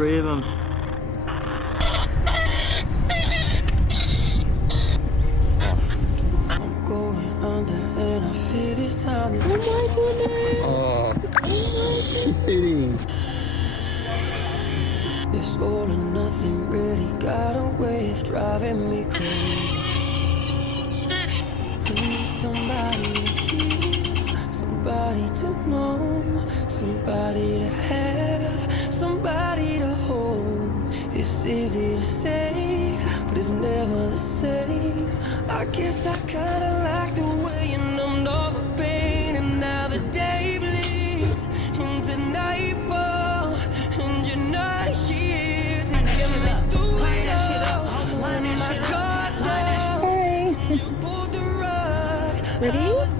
raining. I'm going under and I feel this time is Oh, kidding. this all or nothing really got a way of driving me crazy. I need somebody to hear, somebody to know, somebody to have, somebody to hold. It's easy to say, but it's never the same. I guess I kinda like the way you numbed all the pain, and now the day bleeds into nightfall, and you're not here to get me through it all. Oh my God, no. You pulled the rug. Ready?